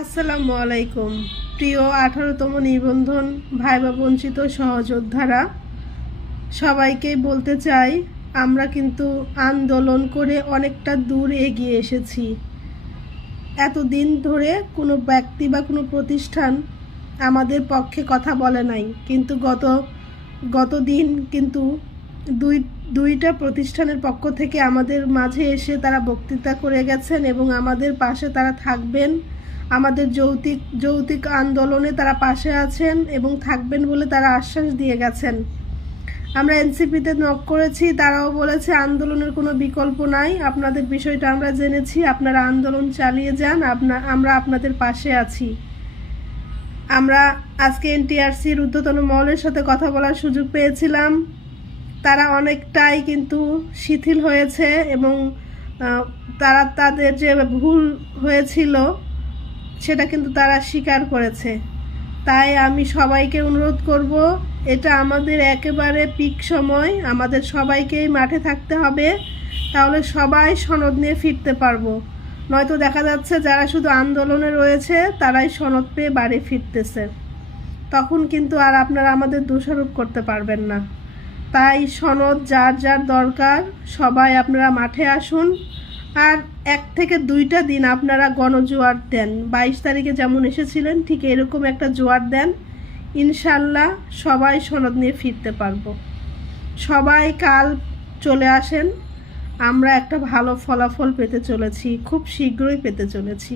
আসসালামু আলাইকুম। প্রিয় 18তম নিবন্ধন ভাই বা বঞ্চিত সহযোদ্ধারা, সবাইকে বলতে চাই আমরা কিন্তু আন্দোলন করে অনেকটা দূর এগিয়ে এসেছি। এতদিন ধরে কোনো ব্যক্তি বা কোনো প্রতিষ্ঠান আমাদের পক্ষে কথা বলে নাই, কিন্তু গত দিন কিন্তু দুইটা প্রতিষ্ঠানের পক্ষ থেকে আমাদের মাঝে এসে তারা বক্তৃতা করে গেছেন এবং আমাদের পাশে তারা থাকবেন। আমাদের যৌক্তিক আন্দোলনে তারা পাশে আছেন এবং থাকবেন বলে তারা আশ্বাস দিয়ে গেছেন। আমরা এনসিপিতে নক করেছি, তারাও বলেছে আন্দোলনের কোনো বিকল্প নাই, আপনাদের বিষয়টা আমরা জেনেছি, আপনারা আন্দোলন চালিয়ে যান, আমরা আপনাদের পাশে আছি। আমরা আজকে এনটিআরসির ঊর্ধ্বতন মহলের সাথে কথা বলার সুযোগ পেয়েছিলাম। তারা অনেকটাই কিন্তু শিথিল হয়েছে এবং তারা তাদের যে ভুল হয়েছিল সেটা কিন্তু তারা স্বীকার করেছে। তাই আমি সবাইকে অনুরোধ করব, এটা আমাদের একেবারে পিক সময়, আমাদের সবাইকেই মাঠে থাকতে হবে, তাহলে সবাই সনদ নিয়ে ফিরতে পারবো। নয়তো দেখা যাচ্ছে যারা শুধু আন্দোলনে রয়েছে তারাই সনদ পেয়ে বাড়ি ফিরতেছে, তখন কিন্তু আর আপনারা আমাদের দোষারোপ করতে পারবেন না। তাই সনদ যার যার দরকার সবাই আপনারা মাঠে আসুন, আর 1 থেকে 2টা দিন আপনারা গণজোয়ার দেন। 22 তারিখে যেমন এসেছিলেন ঠিক এরকম একটা জোয়ার দেন, ইনশাল্লাহ সবাই সনদ নিয়ে ফিরতে পারবো। সবাই কাল চলে আসেন, আমরা একটা ভালো ফলাফল পেতে চলেছি, খুব শীঘ্রই পেতে চলেছি।